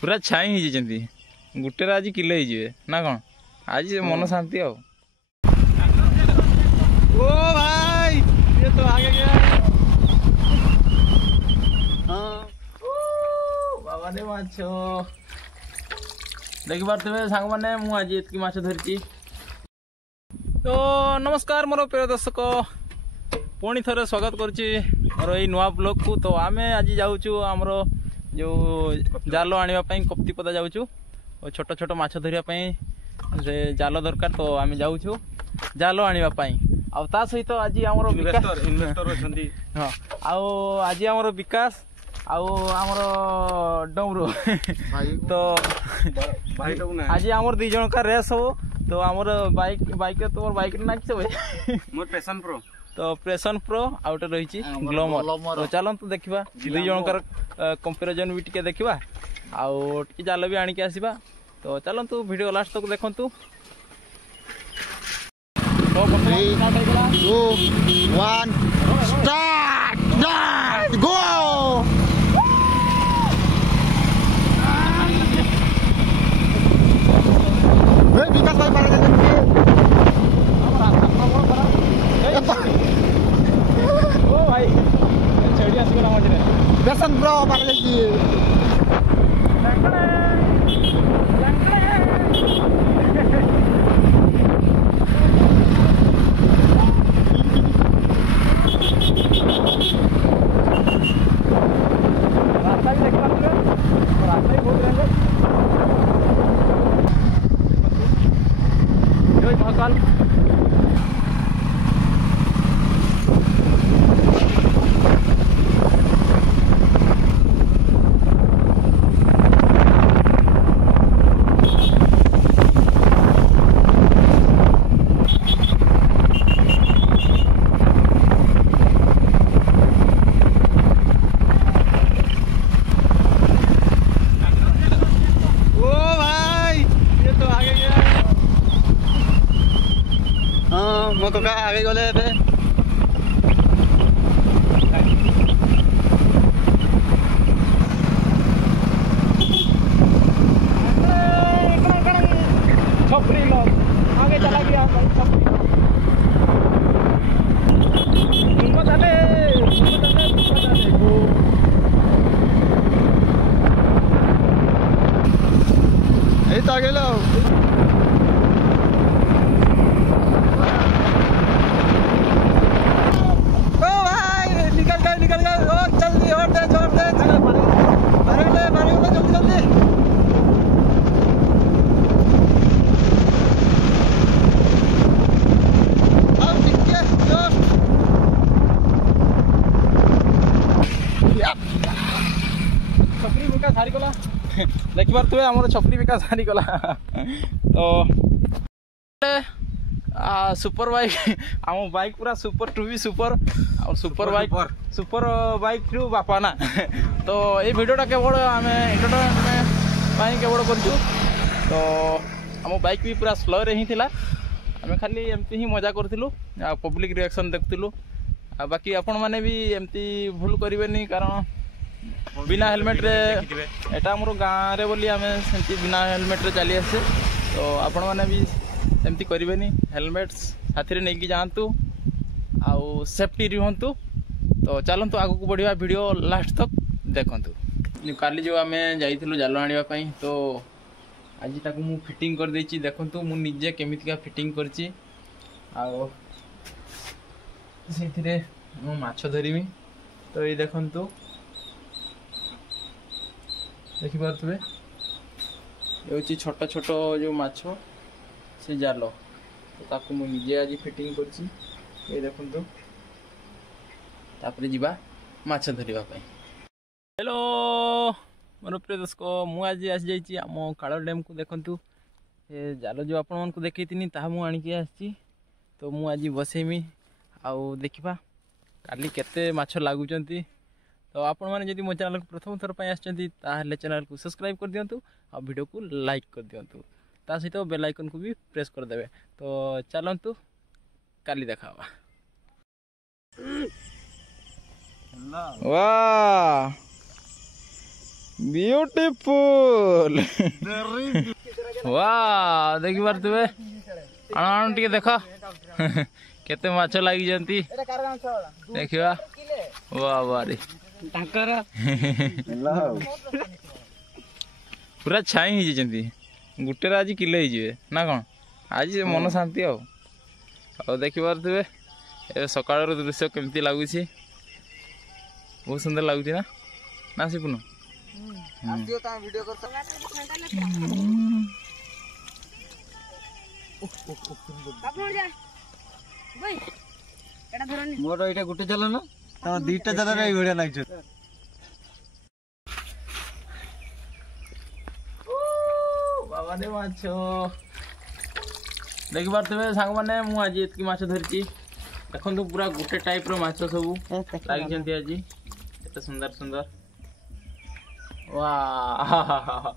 पूरा छाई ही जंती गुटेर आज किलो ही ना कौन आज मन शांति आओ। ओ भाई ये तो आगे गया। हाँ बाबा ने माछो देखि पारे सांग मैंने मुझे आज ये माछ धरी। तो नमस्कार मोर प्रिय दर्शक पुणी थे स्वागत करुच्ची मोर ये नुआ ब्लॉग को। तो आम आज जाऊँ आमर जो जाल आने कप्तिपदा जाऊँ छोट छोट माछ धरियापी से जाल दरकार। तो आम जाऊँ जाल आने आ सहित आज आमर हाँ आज आमर विकास आमर डमरू तो आज आमर दी जन का रेस हो। तो आमर बाइक तुम बाइक ना मोर पैशन प्रो तो पैशन प्रो आउटे रही ग्लमर। तो चलतु देखा दुई जनकर कंपेरिजन भी टिके देखा आउ जाल भी आणिक आसवा। तो चलतु वीडियो लास्ट तक देखु। विकास भाई पार ओ भाई छेड़ी आसगला मझे पैशन प्रो पार रास्ता भी देख पाते रास्ता ही बहुत रहेंगे महाकाल। मो कका आगे गले छपरी लोग आगे चला गया तो आगे लो छपरी विकास हारीगला देखि पारे आम छपरी विकास हारीगला। तो सुपर बाइक आम बाइक पूरा सुपर टू भी सुपर और सुपर बाइक टू बापा ना। तो ये वीडियोटा केवल आम एंटरटेनमेंट केवल कर। तो आम बाइक भी पूरा स्लो रे ही थिला आम खाली एमती ही मजा करूँ पब्लिक रिएक्शन देखुलु। बाकी आपण मैंने भी एमती भूल करें कारण बिना हेलमेट रे एटा मोर गाँव रे बोली आमे सेंती बिना हेलमेट रे चली आसे। तो आपण मैंने भी एमती करें हेलमेट साथी रे नहीं जातु आउ सेफ्टी रुहतु। तो चलतु आगु को बढ़िया वीडियो लास्ट तक देखु। काली जो आम जाइलु जाल आने तो आज ताकू मु फिटिंग कर देछि देखंतु मु निजे केमितिका फिटिंग करछि आउ सेथिरे मु माछ धरिमी। तो ये देखंतु देखि पारथुबे ये छोट छोट जो माछ से जाल तो ताकू मु निजे आज फिटिंग करछि। ये देखंतु तापरे जिबा माछ धरिबा पई। हेलो मोर प्रिय दर्शक मु आज आसी जाइछि आम काल डैम को देखंतु ये जाल जो आपण मानकु देखैतिनी ताहा मु आनिके आछि। तो मु आज बसेमी आउ देखिबा काली केते माछ लागुचंती। तो आपण माने जदि मो चैनल को प्रथम थर पय आछंती ताहले चैनल को सब्सक्राइब कर दियंतु आ वीडियो को लाइक कर दियंतु ता सहित बेल आइकन को भी प्रेस कर देबे। तो चलंतु काली देखावा। वाह ब्यूटीफुल वाह देखि पारथुबे आण टिके देख केते माछ लागि जंती देखिबा वाह वाह रे पूरा छाई ही जंती गुटे आज किलो ही जिवे ना कौन आज मन शांति आ देखि पारथुबे ए सकाळ दृश्य केमती लागुछि बहुत सुंदर लागुछि ना सिपुनु आसियो ता वीडियो कर मोर एटा गुटे जाल ना त दीटा जाल रे बढ़िया लागछ बाबा रे माछ देखि पारथुबे सांग माने मु आज एतकी माछ धरची देखंतु पूरा गुटे टाइप रो माछ सब लागि जंती आज एते सुंदर सुंदर वाह